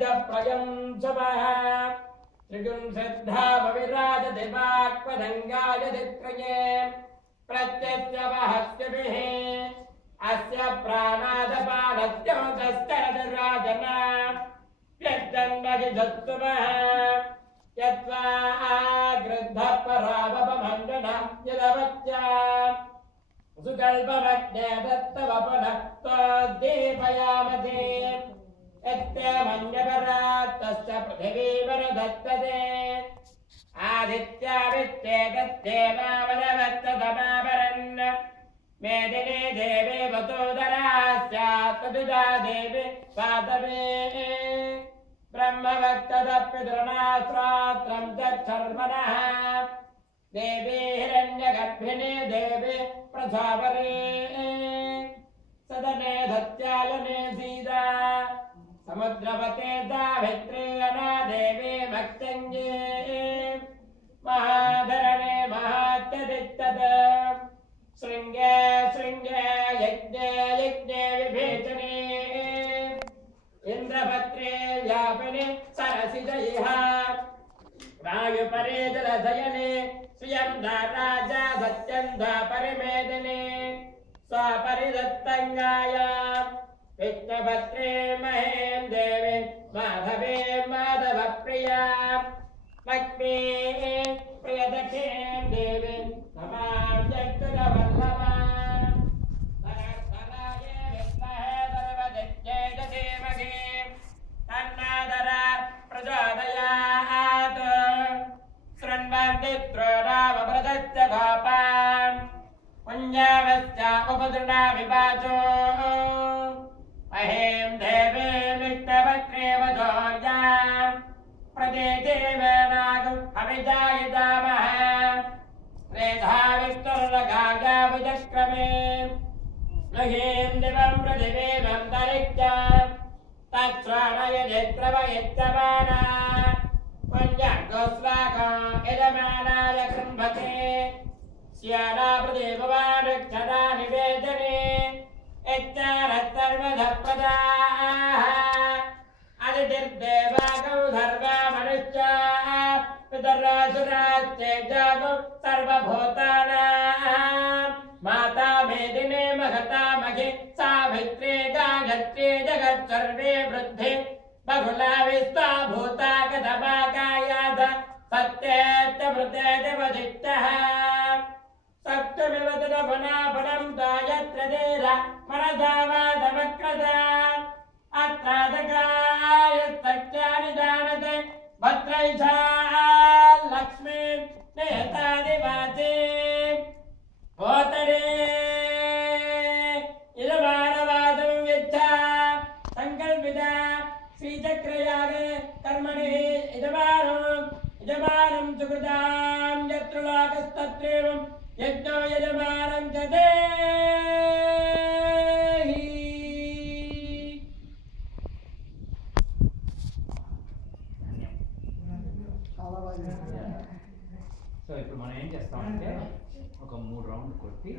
प्रयं सुमः त्रिगुं श्रद्धा भविराजति वाक्पदङ्गाय चित्रये प्रत्यस्य वहस्यभिः अस्य प्राणादपानस्योदस्तरदराजना यद्जन्मजिधत्सुमः यद्वा गृद्धः परावपमण्डनं यदवत्या सुकल्पमग्ने दत्तवपुनः त्वद्दीपयामते यत्तेमन्यपरात्तस्य पृथिवीवरदत्तते आदित्याविच्छेदत्तेवावरवत्तदमावरन् मेदिनी देवी वतोदरा स्यात् तदुजा देवी पादवे ब्रह्मवत्तदपितृणास्त्रात्रं तच्छर्मणः देवी हिरण्यगर्भिणी देवी प्रसावरी सदने धत्यायने सीता समुद्रवते दाभित्री अना देवी भक्तङ्गे महाधरणे महात्यदित्तद शृङ्गे शृङ्गे यज्ञे यज्ञे विभीषणे इन्द्रभद्रे यापिने सरसिजयः वायुपरे जलशयने श्रियं राजा सत्यं परिमेदने स्वपरिदत्तङ्गाय विष्णुभद्रे महें देवी माधवे माधवप्रिया लक्ष्मी प्रियदक्षिणीं देवी नमाम्यक्तुरवल्लभा सरस्वराय विद्महे सर्वदित्यै धीमहि तन्नादरा प्रचोदयात् शृण्वन्ति त्रोरावभृतस्य गोपान् पुञ्जावश्च उपदृढा विवाचो महीं देवीं विष्णुभद्रेवधोर्यां प्रदेदेवेनागम् अभिजायितामः त्रेधा विष्णुर्लगाया विचक्रमे महीं दिवं पृथिवीमन्तरिक्षं तत्स्वानयजेत्रवयच्छमाना पुञ्जगोस्वाका यजमानाय कृम्भते श्याना प्रदेववानक्षरा निवेदने यच्चारः प्रदाः अदितिर्देवागौ धर्मा मनुष्याः पितरासुराश्चेजागौ सर्वभूतानां माता मेदिने महता महि सावित्रे गायत्रे जगत्सर्वे वृद्धि बहुला विश्वा भूता कथमा कायाद सत्येत्यमृतेज वदिष्टः सप्तमिवतद पुनापुनं गायत्रदेर मनसा वादमक्रदा अत्रादकाय सत्यानि जानते भद्रैषा लक्ष्मी नेतादिवाचे होतरे इदमानवादं यच्छा संकल्पिता श्रीचक्रयागे कर्मणि यजमानं सुकृतां यत्र लोकस्तत्रैवं यज्ञो यजमानं च देहि। సో ఇప్పుడు మనం ఏం చేస్తామంటే ఒక 3 రౌండ్లు కొట్టి